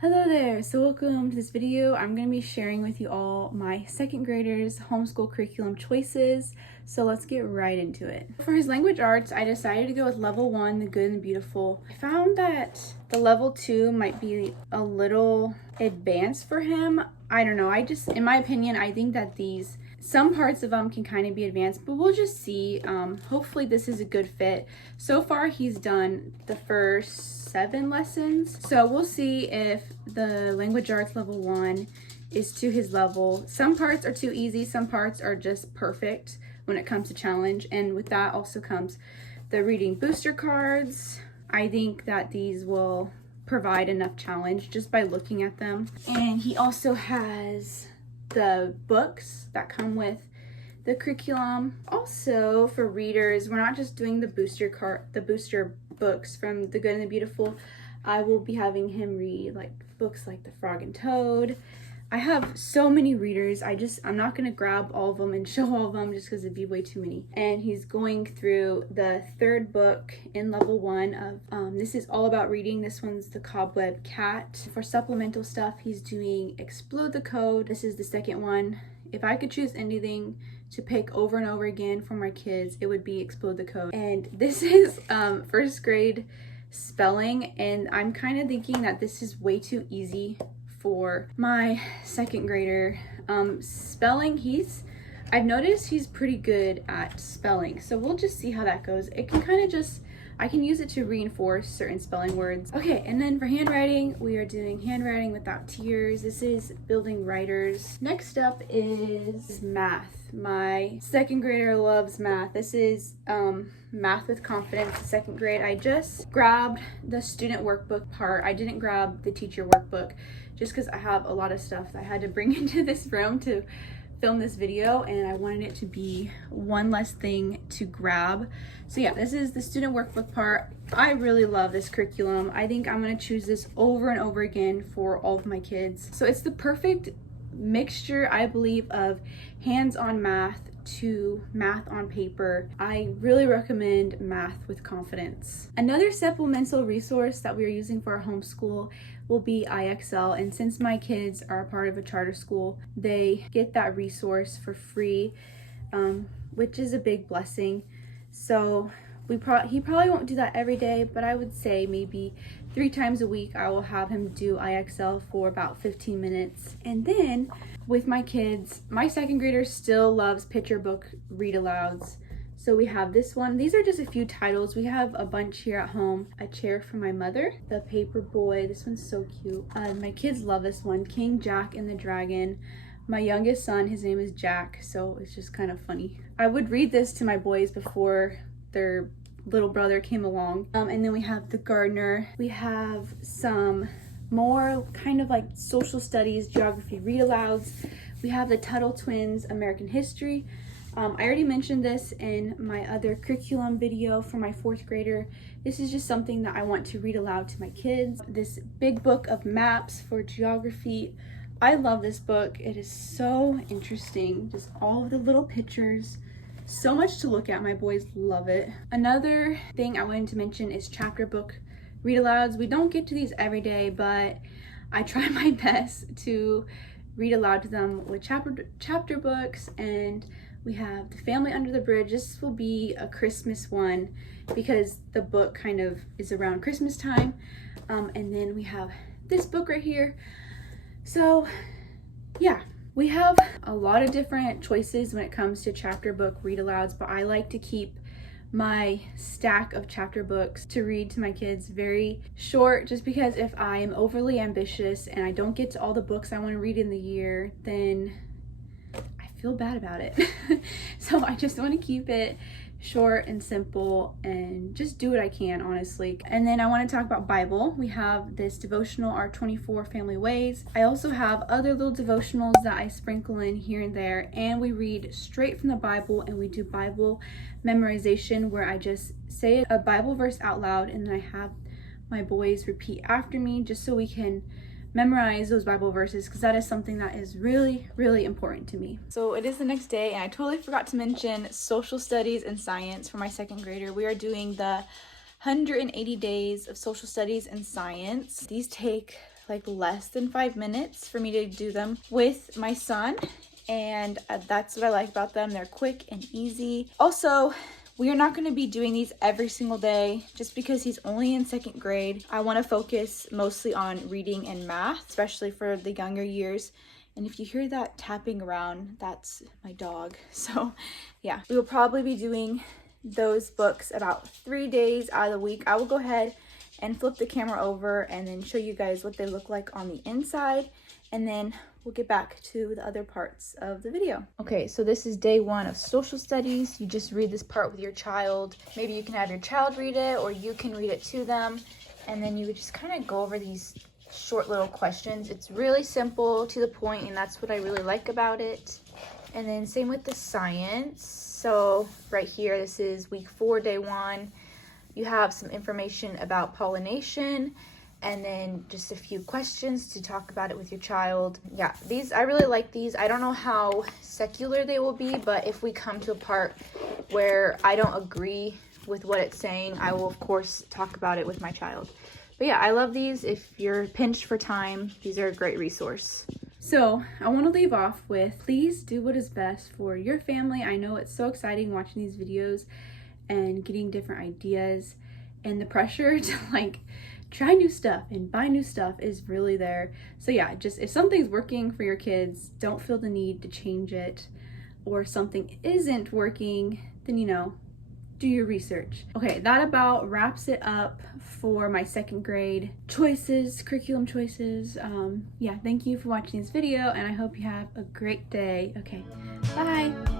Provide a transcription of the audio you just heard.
Hello there, so welcome to this video. I'm going to be sharing with you all my second graders homeschool curriculum choices, so let's get right into it. For his language arts, I decided to go with level 1, the good and the beautiful. I found that the level 2 might be a little advanced for him. I don't know, in my opinion, I think that some parts of them can kind of be advanced, but we'll just see. Hopefully this is a good fit. So far he's done the first 7 lessons, so we'll see if the language arts level 1 is to his level. Some parts are too easy, some parts are just perfect when it comes to challenge, and with that also comes the reading booster cards. I think that these will provide enough challenge just by looking at them. And he also has the books that come with the curriculum. Also, for readers, we're not just doing the booster books from the good and the beautiful. I will be having him read like books like The Frog and Toad. I have so many readers. I'm not gonna grab all of them and show all of them just because it'd be way too many. And he's going through the 3rd book in level 1 of this is all about reading. This one's The Cobweb Cat. For supplemental stuff, he's doing Explode the Code. This is the 2nd one. If I could choose anything to pick over and over again for my kids, it would be Explode the Code. And this is 1st grade spelling, and I'm kind of thinking that this is way too easy for my 2nd grader. Spelling, I've noticed he's pretty good at spelling, so we'll just see how that goes. It can kind of I can use it to reinforce certain spelling words. Okay, and then for handwriting, we are doing handwriting without tears. This is building writers. Next up is math. My 2nd grader loves math. This is math with confidence, 2nd grade. I just grabbed the student workbook part. I didn't grab the teacher workbook just because I have a lot of stuff that I had to bring into this room to film this video, and I wanted it to be one less thing to grab. So yeah, this is the student workbook part. I really love this curriculum. I think I'm gonna choose this over and over again for all of my kids. So it's the perfect mixture, I believe, of hands-on math to math on paper. I really recommend math with confidence. Another supplemental resource that we are using for our homeschool will be IXL, and since my kids are a part of a charter school, they get that resource for free, which is a big blessing. So he probably won't do that every day, but I would say maybe 3 times a week I will have him do IXL for about 15 minutes. And then with my kids, my 2nd grader still loves picture book read alouds. So we have this one. These are just a few titles. We have a bunch here at home. A Chair for My Mother, The Paper Boy. This one's so cute. My kids love this one. King Jack and the Dragon. My youngest son, his name is Jack, so it's just kind of funny. I would read this to my boys before their little brother came along. And then we have The Gardener. We have some more kind of like social studies, geography read alouds. We have the Tuttle Twins, American History. I already mentioned this in my other curriculum video for my 4th grader. This is just something that I want to read aloud to my kids. This big book of maps for geography. I love this book. It is so interesting. Just all of the little pictures. So much to look at. My boys love it. Another thing I wanted to mention is chapter book read alouds. We don't get to these every day, but I try my best to read aloud to them with chapter books. And we have The Family Under the Bridge. This will be a Christmas one because the book kind of is around Christmas time. And then we have this book right here. So yeah, we have a lot of different choices when it comes to chapter book read alouds, but I like to keep my stack of chapter books to read to my kids very short, just because if I am overly ambitious and I don't get to all the books I want to read in the year, then feel bad about it. So I just want to keep it short and simple and just do what I can, honestly. And then I want to talk about Bible. We have this devotional, Our 24 Family Ways. I also have other little devotionals that I sprinkle in here and there, and we read straight from the Bible, and we do Bible memorization where I just say a Bible verse out loud, and then I have my boys repeat after me just so we can memorize those Bible verses, because that is something that is really, really important to me. So it is the next day, and I totally forgot to mention social studies and science for my 2nd grader. We are doing the 180 days of social studies and science. These take like less than 5 minutes for me to do them with my son. And that's what I like about them. They're quick and easy. Also, we are not going to be doing these every single day just because he's only in 2nd grade. I want to focus mostly on reading and math, especially for the younger years. And if you hear that tapping around, that's my dog. So yeah, we will probably be doing those books about 3 days out of the week. I will go ahead and flip the camera over and then show you guys what they look like on the inside. And then we'll get back to the other parts of the video. Okay, so this is day 1 of social studies. You just read this part with your child. Maybe you can have your child read it or you can read it to them. And then you would just kind of go over these short little questions. It's really simple, to the point, and that's what I really like about it. And then same with the science. So right here, this is week 4, day 1. You have some information about pollination, and then just a few questions to talk about it with your child. Yeah, these, I really like these. I don't know how secular they will be, but if we come to a part where I don't agree with what it's saying, I will of course talk about it with my child. But yeah, I love these. If you're pinched for time, these are a great resource. So I want to leave off with, please do what is best for your family. I know it's so exciting watching these videos and getting different ideas, and the pressure to like try new stuff and buy new stuff is really there. So yeah, just if something's working for your kids, don't feel the need to change it. Or something isn't working, then do your research. Okay, that about wraps it up for my 2nd grade choices, curriculum choices. Yeah, thank you for watching this video, and I hope you have a great day. Okay, bye.